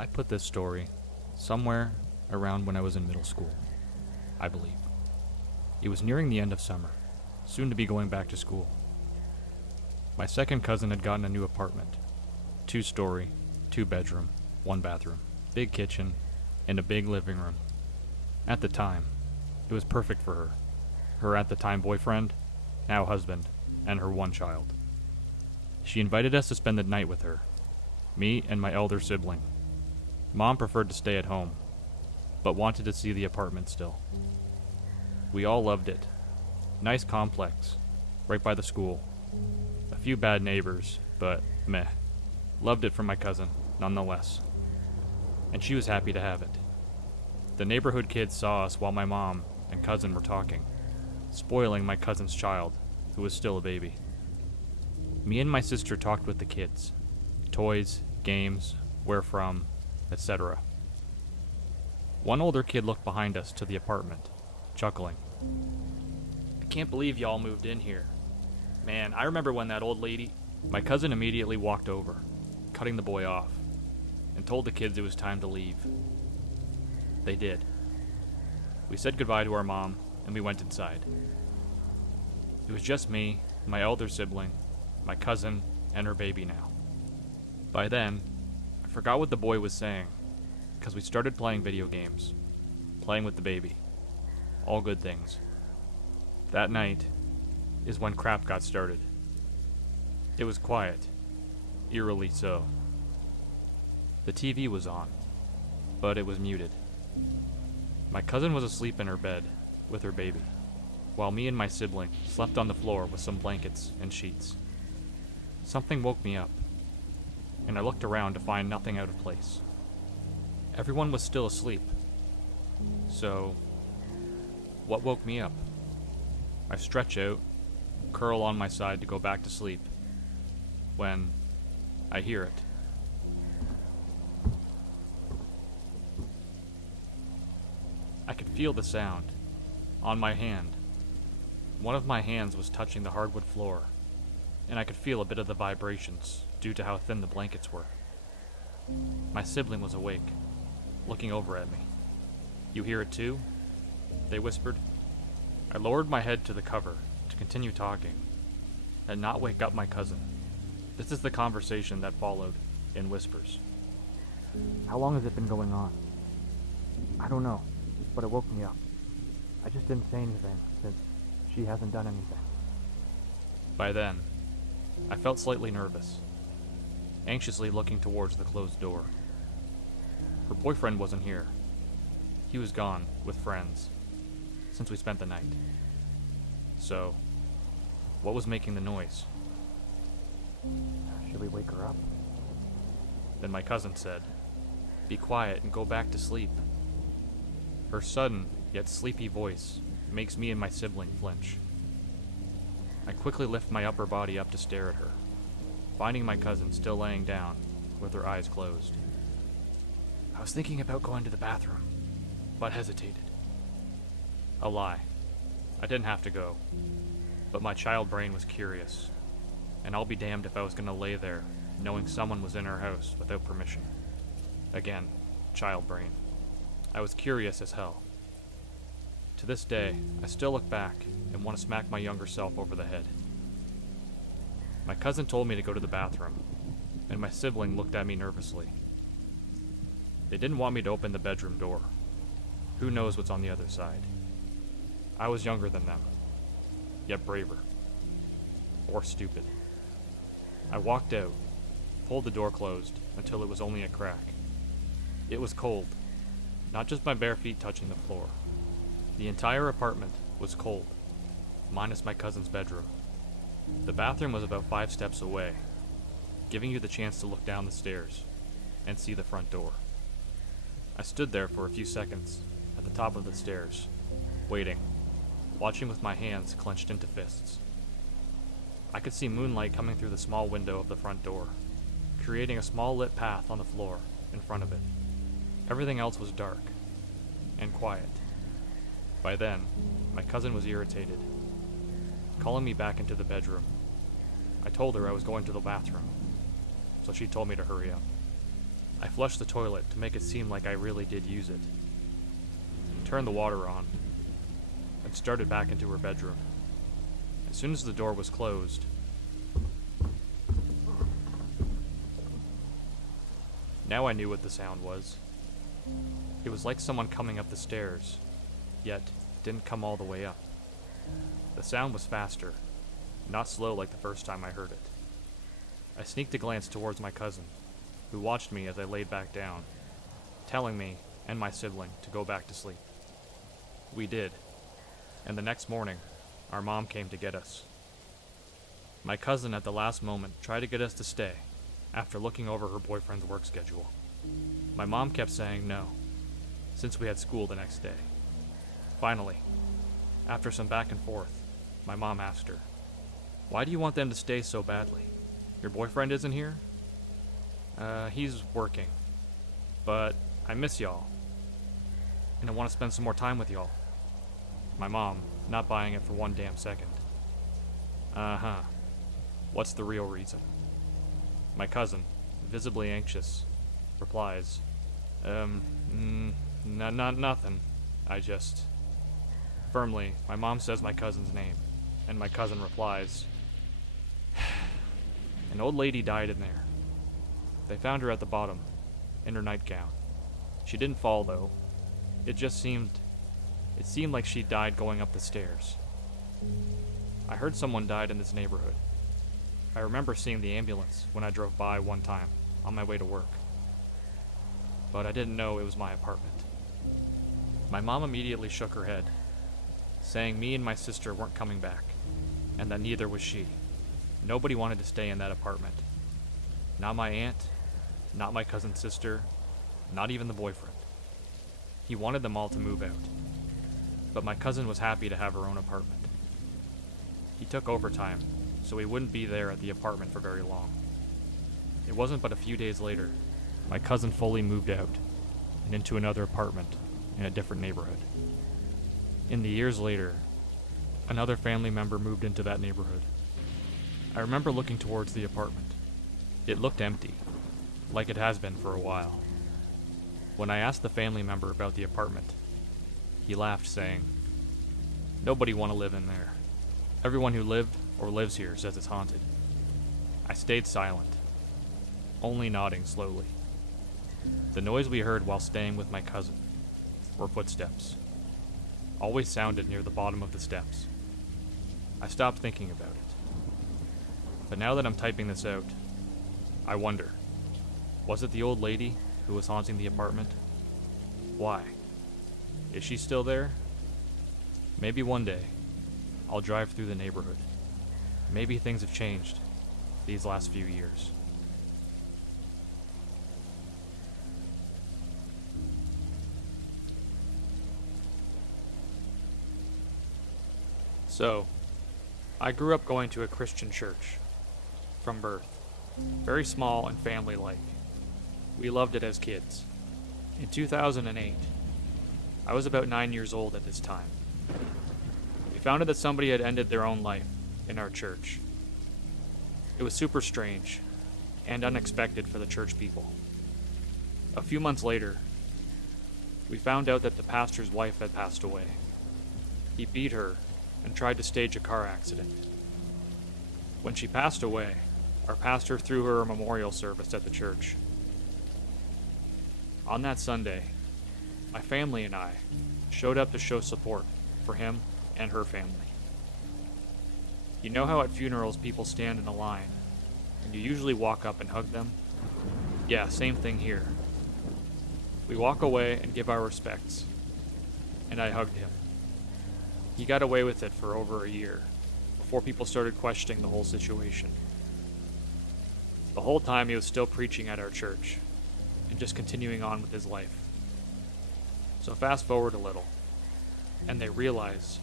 I put this story somewhere around when I was in middle school, I believe. It was nearing the end of summer, soon to be going back to school. My second cousin had gotten a new apartment. 2-story, 2-bedroom, 1 bathroom, big kitchen, and a big living room. At the time, it was perfect for her. Her at the time boyfriend, now husband, and her 1 child. She invited us to spend the night with her, me and my elder sibling. Mom preferred to stay at home, but wanted to see the apartment still. We all loved it. Nice complex, right by the school. A few bad neighbors, but meh. Loved it for my cousin, nonetheless. And she was happy to have it. The neighborhood kids saw us while my mom and cousin were talking, spoiling my cousin's child, who was still a baby. Me and my sister talked with the kids. Toys, games, where from, etc. One older kid looked behind us to the apartment, chuckling. "I can't believe y'all moved in here. Man, I remember when that old lady..." My cousin immediately walked over, cutting the boy off, and told the kids it was time to leave. They did. We said goodbye to our mom, and we went inside. It was just me, my elder sibling, my cousin, and her baby now. By then, I forgot what the boy was saying, because we started playing video games, playing with the baby. All good things. That night is when crap got started. It was quiet, eerily so. The TV was on, but it was muted. My cousin was asleep in her bed with her baby, while me and my sibling slept on the floor with some blankets and sheets. Something woke me up, and I looked around to find nothing out of place. Everyone was still asleep. So, what woke me up? I stretch out, curl on my side to go back to sleep, when I hear it. I could feel the sound, on my hand. One of my hands was touching the hardwood floor, and I could feel a bit of the vibrations due to how thin the blankets were. My sibling was awake, looking over at me. "You hear it too?" they whispered. I lowered my head to the cover to continue talking, and not wake up my cousin. This is the conversation that followed, in whispers. "How long has it been going on?" "I don't know, but it woke me up. I just didn't say anything, since she hasn't done anything." By then, I felt slightly nervous, anxiously looking towards the closed door. Her boyfriend wasn't here. He was gone with friends, since we spent the night. So, what was making the noise? "Should we wake her up?" Then my cousin said, "Be quiet and go back to sleep." Her sudden, yet sleepy voice makes me and my sibling flinch. I quickly lift my upper body up to stare at her, finding my cousin still laying down, with her eyes closed. I was thinking about going to the bathroom, but hesitated. A lie. I didn't have to go, but my child brain was curious, and I'll be damned if I was going to lay there knowing someone was in our house without permission. Again, child brain. I was curious as hell. To this day, I still look back and want to smack my younger self over the head. My cousin told me to go to the bathroom, and my sibling looked at me nervously. They didn't want me to open the bedroom door. Who knows what's on the other side? I was younger than them, yet braver. Or stupid. I walked out, pulled the door closed until it was only a crack. It was cold, not just my bare feet touching the floor. The entire apartment was cold, minus my cousin's bedroom. The bathroom was about 5 steps away, giving you the chance to look down the stairs and see the front door. I stood there for a few seconds at the top of the stairs, waiting, watching with my hands clenched into fists. I could see moonlight coming through the small window of the front door, creating a small lit path on the floor in front of it. Everything else was dark and quiet. By then, my cousin was irritated, calling me back into the bedroom. I told her I was going to the bathroom, so she told me to hurry up. I flushed the toilet to make it seem like I really did use it, turned the water on, and started back into her bedroom. As soon as the door was closed, now I knew what the sound was. It was like someone coming up the stairs, yet it didn't come all the way up. The sound was faster, not slow like the first time I heard it. I sneaked a glance towards my cousin, who watched me as I laid back down, telling me and my sibling to go back to sleep. We did, and the next morning, our mom came to get us. My cousin at the last moment tried to get us to stay after looking over her boyfriend's work schedule. My mom kept saying no, since we had school the next day. Finally, after some back and forth, my mom asked her, "Why do you want them to stay so badly? Your boyfriend isn't here?" He's working, but I miss y'all, and I want to spend some more time with y'all. My mom, not buying it for one damn second. Uh-huh. What's the real reason? My cousin, visibly anxious, replies, nothing. I just... Firmly, my mom says my cousin's name, and my cousin replies, "An old lady died in there. They found her at the bottom, in her nightgown. She didn't fall, though. It seemed like she died going up the stairs. I heard someone died in this neighborhood. I remember seeing the ambulance when I drove by one time on my way to work. But I didn't know it was my apartment." My mom immediately shook her head, saying me and my sister weren't coming back, and that neither was she. Nobody wanted to stay in that apartment. Not my aunt, not my cousin's sister, not even the boyfriend. He wanted them all to move out, but my cousin was happy to have her own apartment. He took overtime, so he wouldn't be there at the apartment for very long. It wasn't but a few days later, my cousin fully moved out, and into another apartment in a different neighborhood. In the years later, another family member moved into that neighborhood. I remember looking towards the apartment. It looked empty, like it has been for a while. When I asked the family member about the apartment, he laughed, saying, "Nobody want to live in there. Everyone who lived or lives here says it's haunted." I stayed silent, only nodding slowly. The noise we heard while staying with my cousin were footsteps. Always sounded near the bottom of the steps. I stopped thinking about it. But now that I'm typing this out, I wonder, was it the old lady who was haunting the apartment? Why? Is she still there? Maybe one day, I'll drive through the neighborhood. Maybe things have changed these last few years. So, I grew up going to a Christian church, from birth. Very small and family-like. We loved it as kids. In 2008, I was about 9 years old at this time. We found out that somebody had ended their own life in our church. It was super strange and unexpected for the church people. A few months later, we found out that the pastor's wife had passed away. He beat her and tried to stage a car accident. When she passed away, our pastor threw her a memorial service at the church. On that Sunday, my family and I showed up to show support for him and her family. You know how at funerals people stand in a line, and you usually walk up and hug them? Yeah, same thing here. We walk away and give our respects, and I hugged him. He got away with it for over a year, before people started questioning the whole situation. The whole time he was still preaching at our church, and just continuing on with his life. So fast forward a little, and they realized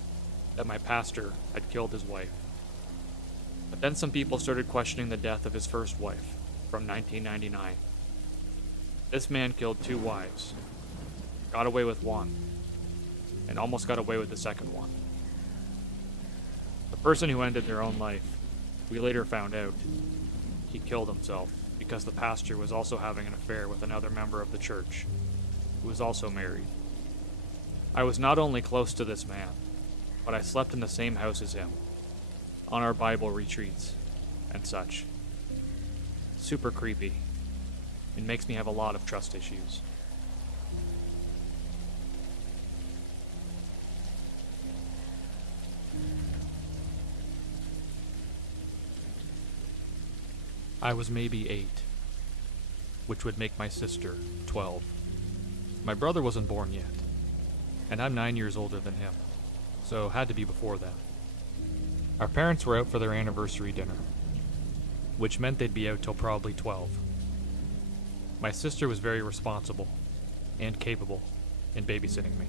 that my pastor had killed his wife. But then some people started questioning the death of his first wife, from 1999. This man killed 2 wives, got away with one, and almost got away with the second one. The person who ended their own life, we later found out, he killed himself because the pastor was also having an affair with another member of the church, who was also married. I was not only close to this man, but I slept in the same house as him, on our Bible retreats, and such. Super creepy. It makes me have a lot of trust issues. I was maybe 8, which would make my sister 12. My brother wasn't born yet, and I'm 9 years older than him, so had to be before that. Our parents were out for their anniversary dinner, which meant they'd be out till probably 12. My sister was very responsible and capable in babysitting me.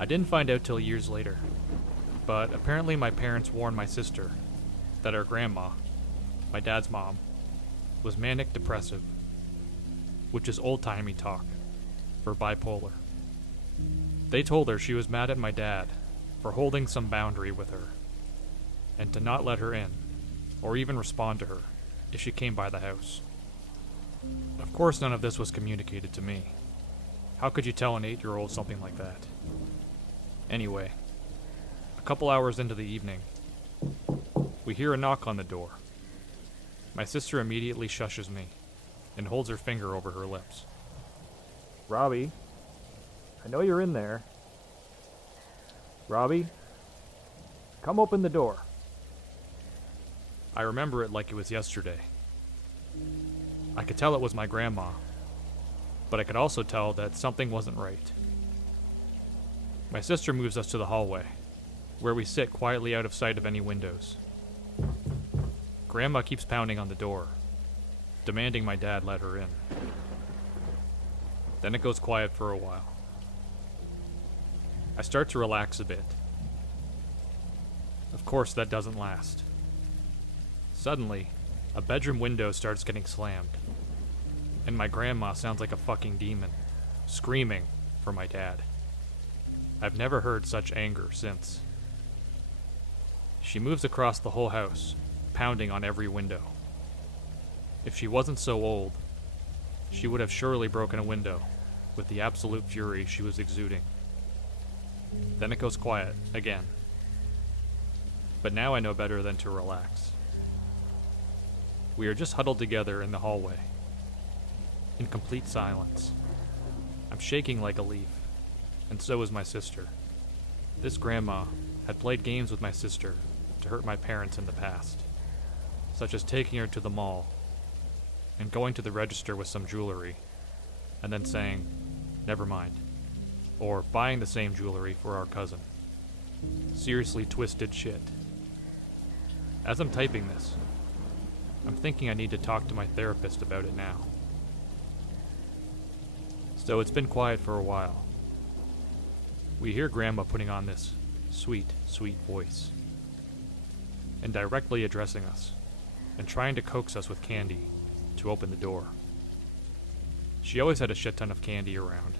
I didn't find out till years later, but apparently my parents warned my sister that her grandma, my dad's mom, was manic depressive, which is old-timey talk for bipolar. They told her she was mad at my dad for holding some boundary with her, and to not let her in, or even respond to her if she came by the house. Of course none of this was communicated to me. How could you tell an 8-year-old something like that? Anyway, a couple hours into the evening, we hear a knock on the door. My sister immediately shushes me and holds her finger over her lips. Robbie, I know you're in there. Robbie, come open the door. I remember it like it was yesterday. I could tell it was my grandma, but I could also tell that something wasn't right. My sister moves us to the hallway, where we sit quietly out of sight of any windows. Grandma keeps pounding on the door, demanding my dad let her in. Then it goes quiet for a while. I start to relax a bit. Of course, that doesn't last. Suddenly, a bedroom window starts getting slammed, and my grandma sounds like a fucking demon, screaming for my dad. I've never heard such anger since. She moves across the whole house, pounding on every window. If she wasn't so old, she would have surely broken a window with the absolute fury she was exuding. Then it goes quiet again. But now I know better than to relax. We are just huddled together in the hallway, in complete silence. I'm shaking like a leaf, and so is my sister. This grandma had played games with my sister to hurt my parents in the past, such as taking her to the mall and going to the register with some jewelry, and then saying, "Never mind," or buying the same jewelry for our cousin. Seriously twisted shit. As I'm typing this, I'm thinking I need to talk to my therapist about it now. So it's been quiet for a while. We hear Grandma putting on this sweet, sweet voice, and directly addressing us, and trying to coax us with candy to open the door. She always had a shit ton of candy around,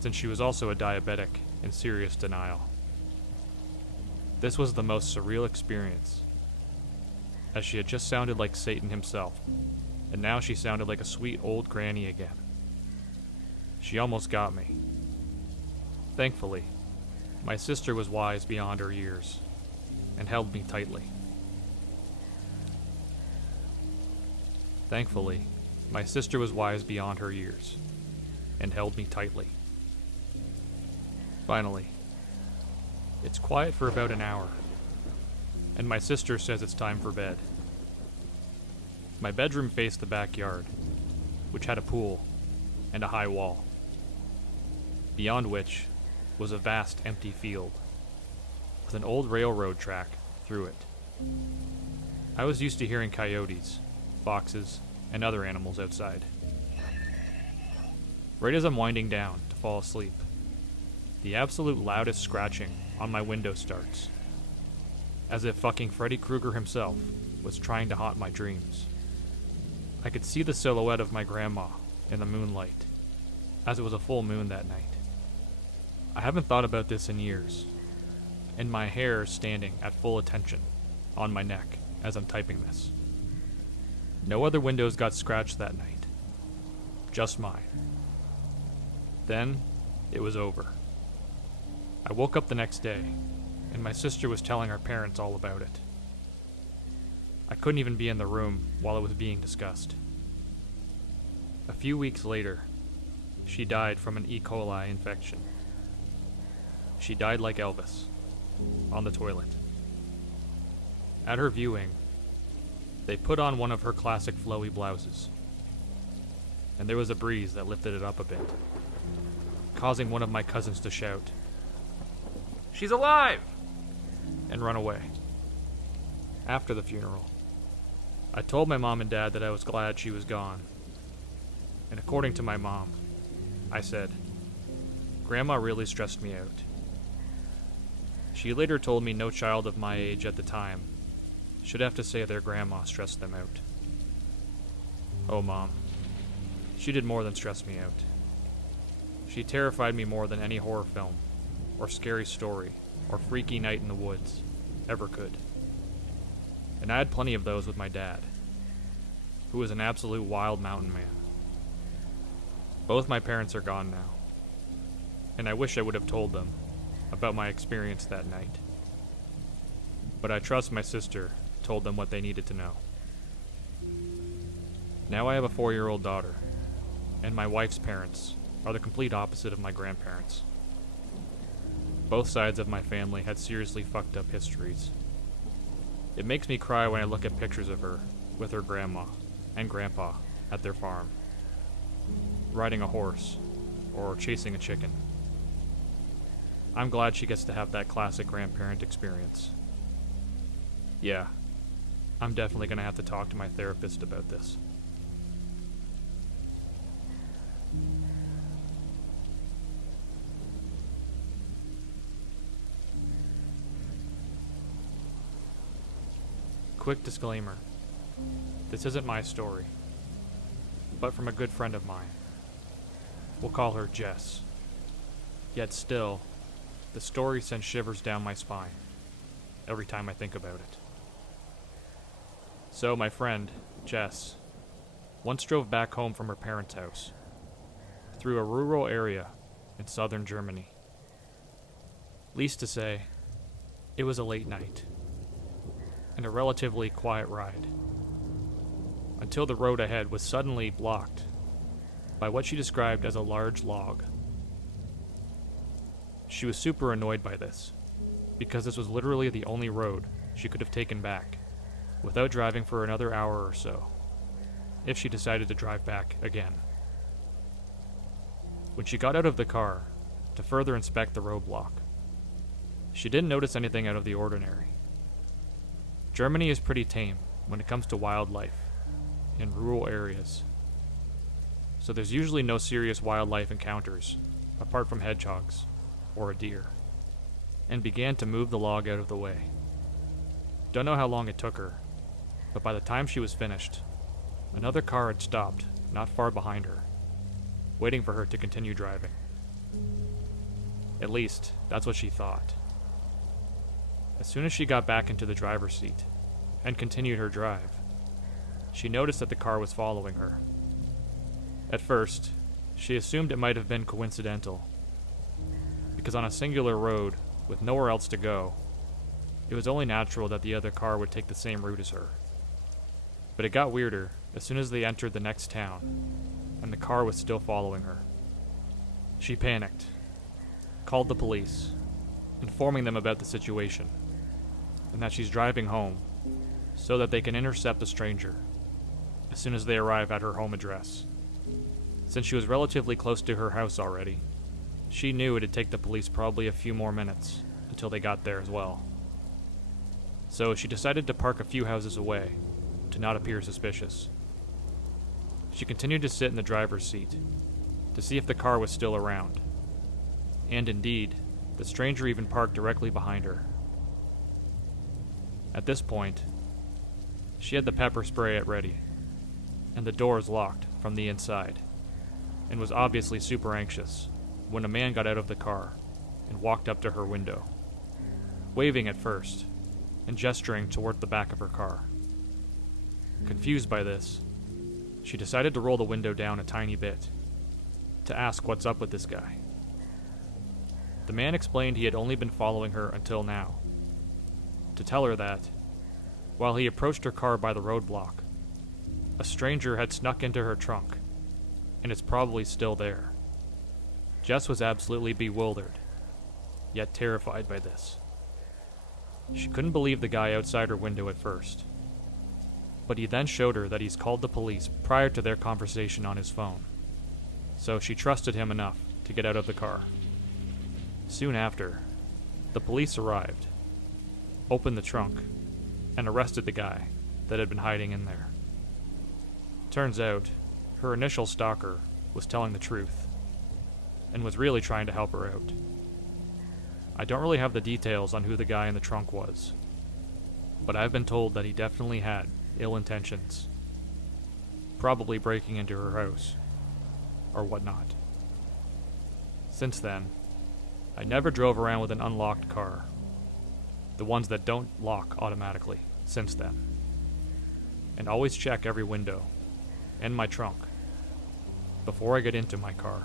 since she was also a diabetic in serious denial. This was the most surreal experience, as she had just sounded like Satan himself, and now she sounded like a sweet old granny again. She almost got me. Thankfully, my sister was wise beyond her years, and held me tightly. Thankfully, my sister was wise beyond her years, and held me tightly. Finally, it's quiet for about an hour, and my sister says it's time for bed. My bedroom faced the backyard, which had a pool and a high wall, beyond which was a vast empty field, with an old railroad track through it. I was used to hearing coyotes, foxes, and other animals outside. Right as I'm winding down to fall asleep, the absolute loudest scratching on my window starts, as if fucking Freddy Krueger himself was trying to haunt my dreams. I could see the silhouette of my grandma in the moonlight, as it was a full moon that night. I haven't thought about this in years, and my hair is standing at full attention on my neck as I'm typing this. No other windows got scratched that night. Just mine. Then, it was over. I woke up the next day, and my sister was telling our parents all about it. I couldn't even be in the room while it was being discussed. A few weeks later, she died from an E. coli infection. She died like Elvis, on the toilet. At her viewing, they put on one of her classic flowy blouses, and there was a breeze that lifted it up a bit, causing one of my cousins to shout, "She's alive!" and run away. After the funeral, I told my mom and dad that I was glad she was gone. And according to my mom, I said, "Grandma really stressed me out." She later told me no child of my age at the time should have to say their grandma stressed them out. Oh, Mom, she did more than stress me out. She terrified me more than any horror film, or scary story, or freaky night in the woods ever could. And I had plenty of those with my dad, who was an absolute wild mountain man. Both my parents are gone now, and I wish I would have told them about my experience that night. But I trust my sister told them what they needed to know. Now I have a 4-year-old daughter, and my wife's parents are the complete opposite of my grandparents. Both sides of my family had seriously fucked up histories. It makes me cry when I look at pictures of her with her grandma and grandpa at their farm, riding a horse or chasing a chicken. I'm glad she gets to have that classic grandparent experience. Yeah, I'm definitely going to have to talk to my therapist about this. Quick disclaimer. This isn't my story, but from a good friend of mine. We'll call her Jess. Yet still, the story sends shivers down my spine every time I think about it. So my friend, Jess, once drove back home from her parents' house through a rural area in southern Germany. Least to say, it was a late night and a relatively quiet ride, until the road ahead was suddenly blocked by what she described as a large log. She was super annoyed by this, because this was literally the only road she could have taken back, without driving for another hour or so, if she decided to drive back again. When she got out of the car to further inspect the roadblock, she didn't notice anything out of the ordinary. Germany is pretty tame when it comes to wildlife in rural areas, so there's usually no serious wildlife encounters apart from hedgehogs or a deer, and began to move the log out of the way. Don't know how long it took her, but by the time she was finished, another car had stopped not far behind her, waiting for her to continue driving. At least, that's what she thought. As soon as she got back into the driver's seat and continued her drive, she noticed that the car was following her. At first, she assumed it might have been coincidental, because on a singular road with nowhere else to go, it was only natural that the other car would take the same route as her. But it got weirder as soon as they entered the next town, and the car was still following her. She panicked, called the police, informing them about the situation, and that she's driving home so that they can intercept the stranger as soon as they arrive at her home address. Since she was relatively close to her house already, she knew it'd take the police probably a few more minutes until they got there as well. So she decided to park a few houses away to not appear suspicious. She continued to sit in the driver's seat to see if the car was still around. And indeed, the stranger even parked directly behind her. At this point, she had the pepper spray at ready, and the doors locked from the inside, and was obviously super anxious when a man got out of the car and walked up to her window, waving at first and gesturing toward the back of her car. Confused by this, she decided to roll the window down a tiny bit to ask what's up with this guy. The man explained he had only been following her until now, to tell her that, while he approached her car by the roadblock, a stranger had snuck into her trunk, and is probably still there. Jess was absolutely bewildered, yet terrified by this. She couldn't believe the guy outside her window at first, but he then showed her that he's called the police prior to their conversation on his phone, so she trusted him enough to get out of the car. Soon after, the police arrived, opened the trunk, and arrested the guy that had been hiding in there. Turns out, her initial stalker was telling the truth, and was really trying to help her out. I don't really have the details on who the guy in the trunk was, but I've been told that he definitely had ill intentions, probably breaking into her house, or whatnot. Since then, I never drove around with an unlocked car, the ones that don't lock automatically since then, and always check every window and my trunk before I get into my car.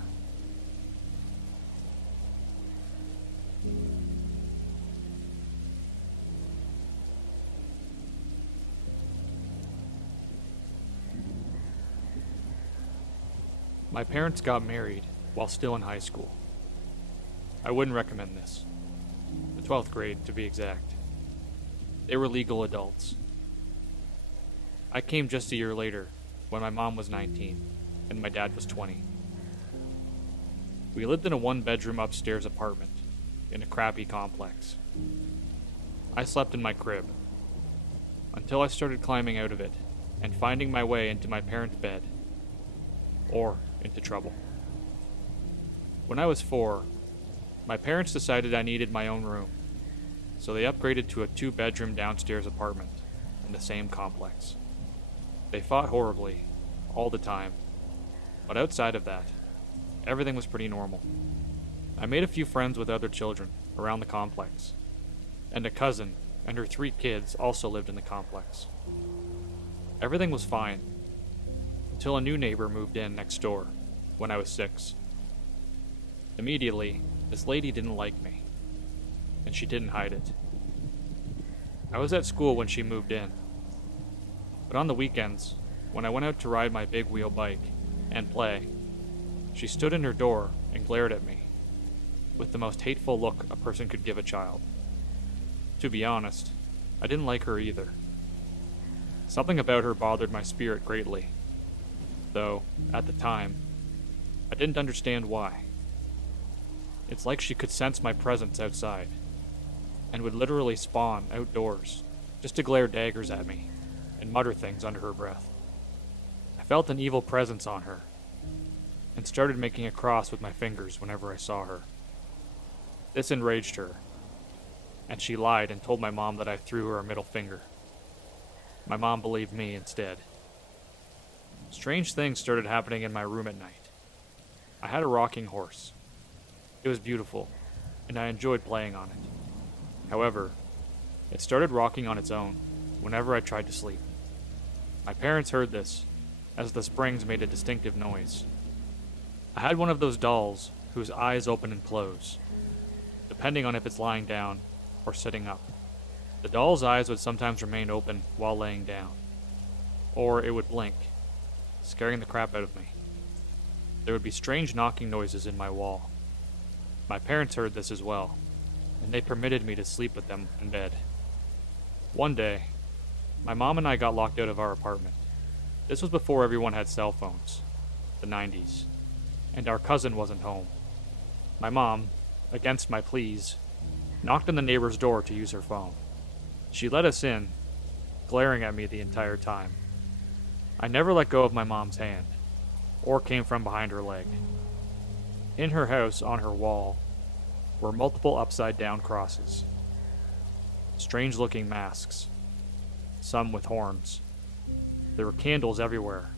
My parents got married while still in high school. I wouldn't recommend this. The 12th grade, to be exact. They were legal adults. I came just a year later, when my mom was 19, and my dad was 20. We lived in a one-bedroom upstairs apartment, in a crappy complex. I slept in my crib, until I started climbing out of it, and finding my way into my parents' bed, or into trouble. When I was 4, my parents decided I needed my own room, so they upgraded to a 2-bedroom downstairs apartment in the same complex. They fought horribly, all the time, but outside of that, everything was pretty normal. I made a few friends with other children around the complex, and a cousin and her 3 kids also lived in the complex. Everything was fine, until a new neighbor moved in next door when I was 6. Immediately, this lady didn't like me, and she didn't hide it. I was at school when she moved in, but on the weekends, when I went out to ride my big wheel bike and play, she stood in her door and glared at me, with the most hateful look a person could give a child. To be honest, I didn't like her either. Something about her bothered my spirit greatly, though, at the time, I didn't understand why. It's like she could sense my presence outside, and would literally spawn outdoors, just to glare daggers at me, and mutter things under her breath. I felt an evil presence on her, and started making a cross with my fingers whenever I saw her. This enraged her, and she lied and told my mom that I threw her a middle finger. My mom believed me instead. Strange things started happening in my room at night. I had a rocking horse. It was beautiful, and I enjoyed playing on it. However, it started rocking on its own whenever I tried to sleep. My parents heard this, as the springs made a distinctive noise. I had one of those dolls whose eyes open and close, depending on if it's lying down or sitting up. The doll's eyes would sometimes remain open while laying down, or it would blink, scaring the crap out of me. There would be strange knocking noises in my wall. My parents heard this as well, and they permitted me to sleep with them in bed. One day, my mom and I got locked out of our apartment. This was before everyone had cell phones, the 90s, and our cousin wasn't home. My mom, against my pleas, knocked on the neighbor's door to use her phone. She let us in, glaring at me the entire time. I never let go of my mom's hand, or came from behind her leg. In her house, on her wall, were multiple upside-down crosses. Strange-looking masks, some with horns. There were candles everywhere,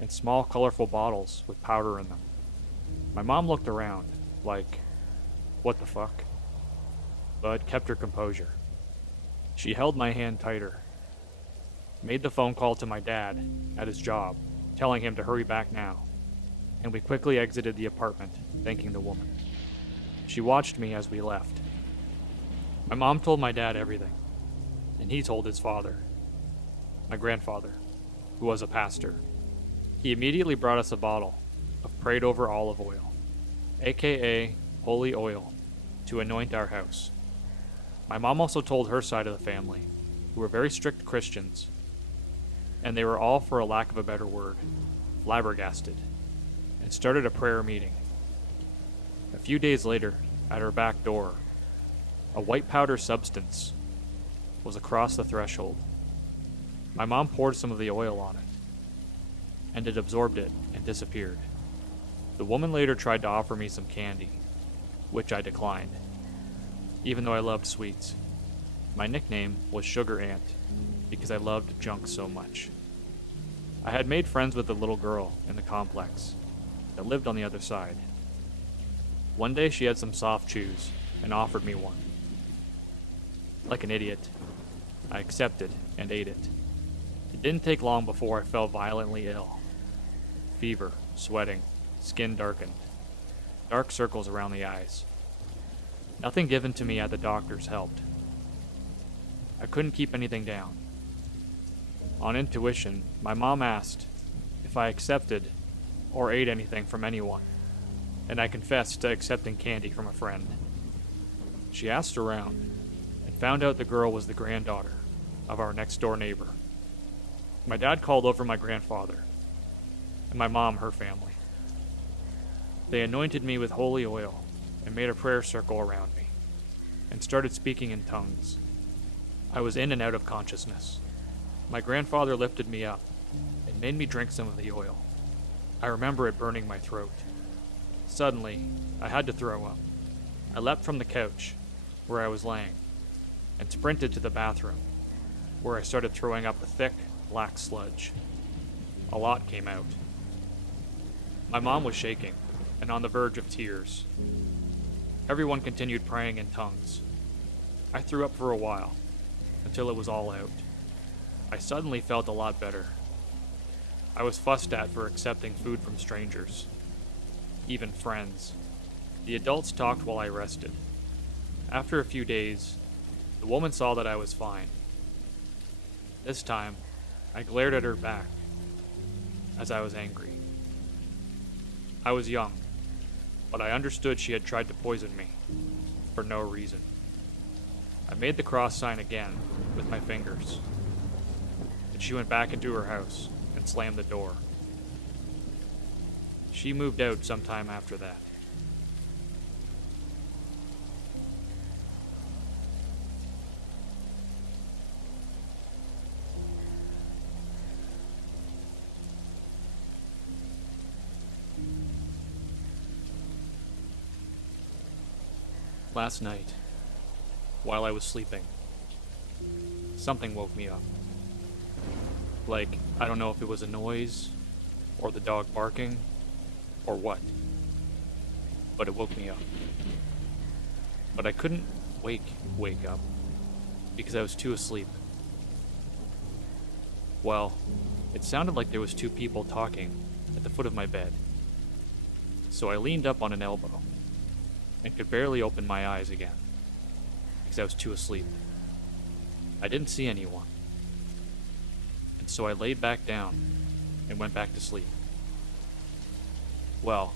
and small colorful bottles with powder in them. My mom looked around, like, what the fuck? But kept her composure. She held my hand tighter. made the phone call to my dad at his job, telling him to hurry back now, and we quickly exited the apartment, thanking the woman. She watched me as we left. My mom told my dad everything, and he told his father, my grandfather, who was a pastor. He immediately brought us a bottle of prayed over olive oil, aka holy oil, to anoint our house. My mom also told her side of the family, who were very strict Christians, and they were all, for a lack of a better word, flabbergasted, and started a prayer meeting. A few days later, at her back door, a white powder substance was across the threshold. My mom poured some of the oil on it, and it absorbed it and disappeared. The woman later tried to offer me some candy, which I declined, even though I loved sweets. My nickname was Sugar Ant, because I loved junk so much. I had made friends with a little girl in the complex that lived on the other side. One day she had some soft chews and offered me one. Like an idiot, I accepted and ate it. It didn't take long before I fell violently ill. Fever, sweating, skin darkened, dark circles around the eyes. Nothing given to me at the doctor's helped. I couldn't keep anything down. On intuition, my mom asked if I accepted or ate anything from anyone, and I confessed to accepting candy from a friend. She asked around and found out the girl was the granddaughter of our next door neighbor. My dad called over my grandfather, and my mom her family. They anointed me with holy oil and made a prayer circle around me, and started speaking in tongues. I was in and out of consciousness. My grandfather lifted me up and made me drink some of the oil. I remember it burning my throat. Suddenly, I had to throw up. I leapt from the couch, where I was laying, and sprinted to the bathroom, where I started throwing up a thick, black sludge. A lot came out. My mom was shaking and on the verge of tears. Everyone continued praying in tongues. I threw up for a while, until it was all out. I suddenly felt a lot better. I was fussed at for accepting food from strangers, even friends. The adults talked while I rested. After a few days, the woman saw that I was fine. This time, I glared at her back, as I was angry. I was young, but I understood she had tried to poison me, for no reason. I made the cross sign again, with my fingers, and she went back into her house and slammed the door. She moved out sometime after that. Last night, while I was sleeping, something woke me up. Like, I don't know if it was a noise, or the dog barking, or what. But it woke me up. But I couldn't wake up, because I was too asleep. Well, it sounded like there was two people talking at the foot of my bed. So I leaned up on an elbow, and could barely open my eyes again, because I was too asleep. I didn't see anyone, and so I laid back down and went back to sleep. Well,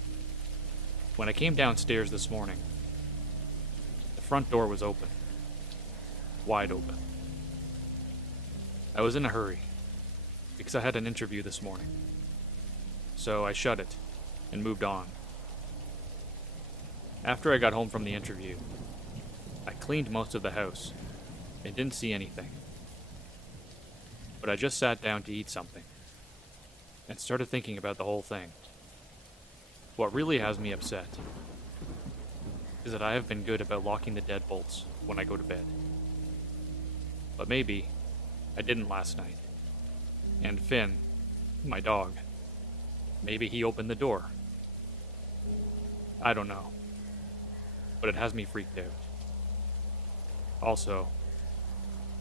when I came downstairs this morning, the front door was open, wide open. I was in a hurry, because I had an interview this morning, so I shut it and moved on. After I got home from the interview, I cleaned most of the house and didn't see anything. But I just sat down to eat something and started thinking about the whole thing. What really has me upset is that I have been good about locking the deadbolts when I go to bed. But maybe I didn't last night. And Finn, my dog, maybe he opened the door. I don't know. But it has me freaked out. Also,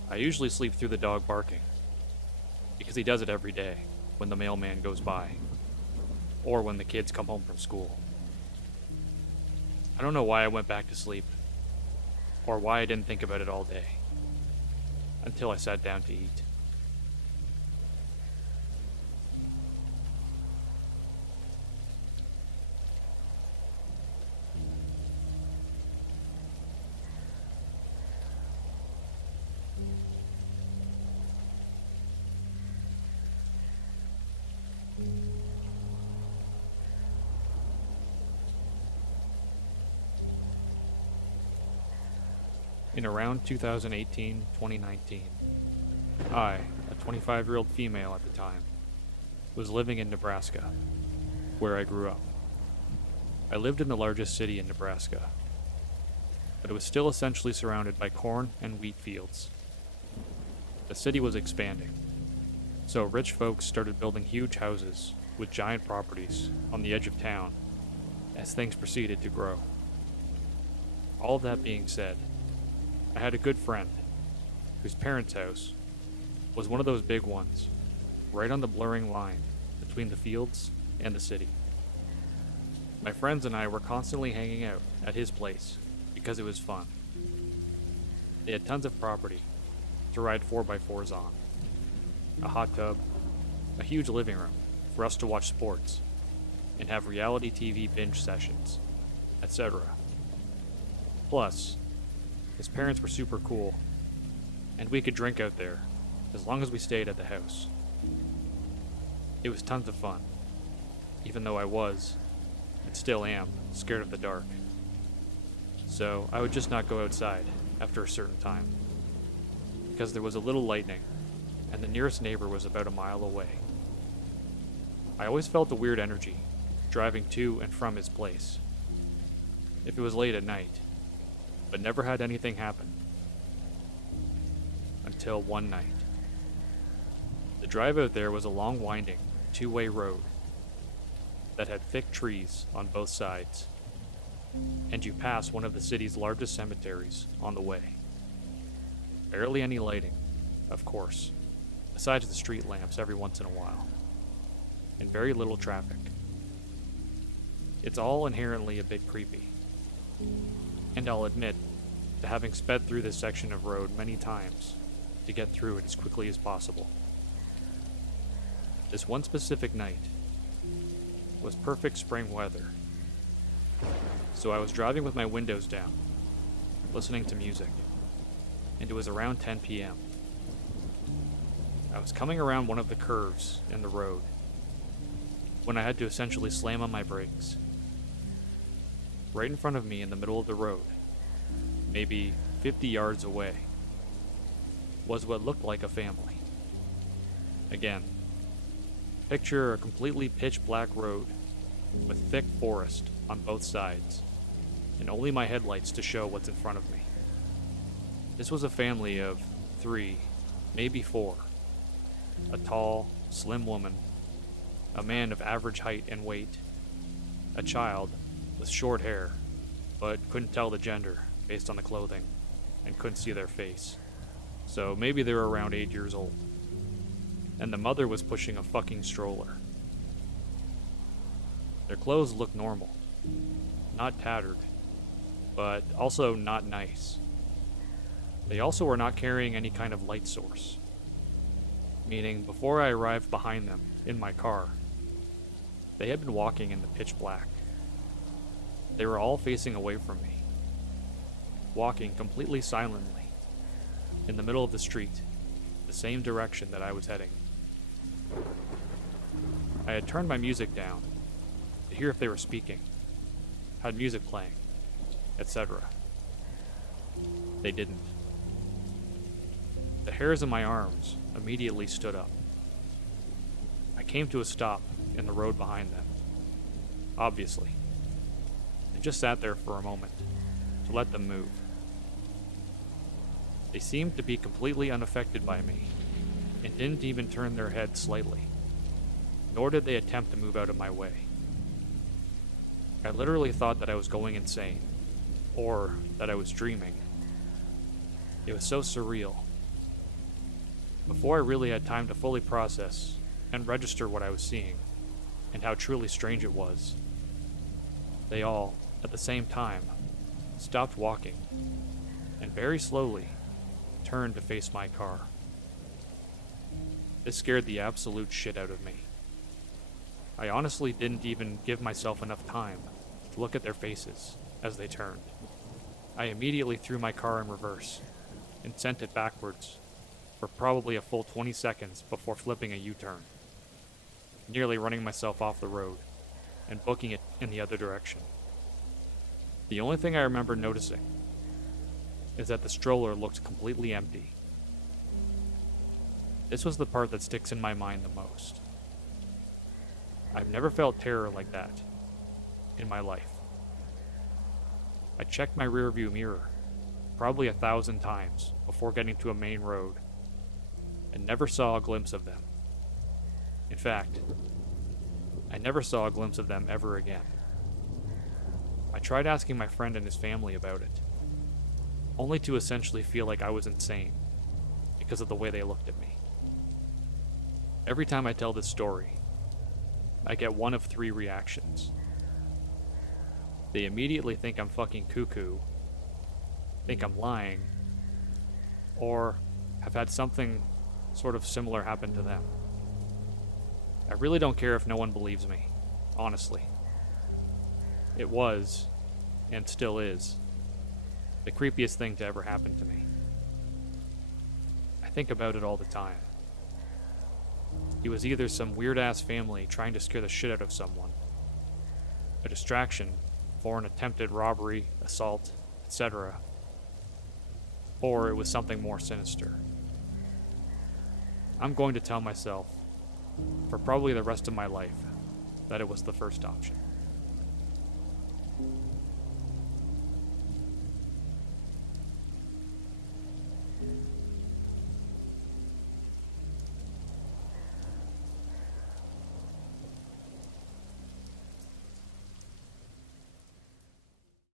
I usually sleep through the dog barking, because he does it every day when the mailman goes by, or when the kids come home from school. I don't know why I went back to sleep, or why I didn't think about it all day, until I sat down to eat. In around 2018-2019, I, a 25-year-old female at the time, was living in Nebraska, where I grew up. I lived in the largest city in Nebraska, but it was still essentially surrounded by corn and wheat fields. The city was expanding, so rich folks started building huge houses with giant properties on the edge of town as things proceeded to grow. All of that being said, I had a good friend whose parents' house was one of those big ones, right on the blurring line between the fields and the city. My friends and I were constantly hanging out at his place because it was fun. They had tons of property to ride 4x4s on, a hot tub, a huge living room for us to watch sports, and have reality TV binge sessions, etc. Plus, his parents were super cool, and we could drink out there as long as we stayed at the house. It was tons of fun, even though I was, and still am, scared of the dark. So I would just not go outside after a certain time, because there was a little lightning, and the nearest neighbor was about a mile away. I always felt a weird energy driving to and from his place, if it was late at night, but never had anything happen. Until one night. The drive out there was a long winding, two-way road that had thick trees on both sides, and you pass one of the city's largest cemeteries on the way. Barely any lighting, of course, besides the street lamps every once in a while, and very little traffic. It's all inherently a bit creepy. And I'll admit to having sped through this section of road many times to get through it as quickly as possible. This one specific night was perfect spring weather, so I was driving with my windows down, listening to music, and it was around 10 p.m. I was coming around one of the curves in the road when I had to essentially slam on my brakes. Right in front of me in the middle of the road, maybe 50 yards away, was what looked like a family. Again, picture a completely pitch black road with thick forest on both sides, and only my headlights to show what's in front of me. This was a family of 3, maybe 4. A tall, slim woman, a man of average height and weight, a child with short hair, but couldn't tell the gender based on the clothing, and couldn't see their face. So maybe they were around 8 years old. And the mother was pushing a fucking stroller. Their clothes looked normal. Not tattered, but also not nice. They also were not carrying any kind of light source. Meaning, before I arrived behind them in my car, they had been walking in the pitch black. They were all facing away from me, walking completely silently, in the middle of the street, the same direction that I was heading. I had turned my music down to hear if they were speaking, had music playing, etc. They didn't. The hairs on my arms immediately stood up. I came to a stop in the road behind them, obviously, and just sat there for a moment to let them move. They seemed to be completely unaffected by me, and didn't even turn their heads slightly, nor did they attempt to move out of my way. I literally thought that I was going insane, or that I was dreaming. It was so surreal. Before I really had time to fully process and register what I was seeing, and how truly strange it was, they all, at the same time, stopped walking, and very slowly turned to face my car. This scared the absolute shit out of me. I honestly didn't even give myself enough time to look at their faces as they turned. I immediately threw my car in reverse and sent it backwards for probably a full 20 seconds before flipping a U-turn, nearly running myself off the road and booking it in the other direction. The only thing I remember noticing is that the stroller looked completely empty. This was the part that sticks in my mind the most. I've never felt terror like that in my life. I checked my rearview mirror probably 1,000 times before getting to a main road and never saw a glimpse of them. In fact, I never saw a glimpse of them ever again. I tried asking my friend and his family about it, only to essentially feel like I was insane because of the way they looked at me. Every time I tell this story, I get one of 3 reactions. They immediately think I'm fucking cuckoo, think I'm lying, or have had something sort of similar happen to them. I really don't care if no one believes me, honestly. It was, and still is, the creepiest thing to ever happen to me. I think about it all the time. It was either some weird-ass family trying to scare the shit out of someone, a distraction for an attempted robbery, assault, etc., or it was something more sinister. I'm going to tell myself, for probably the rest of my life, that it was the first option.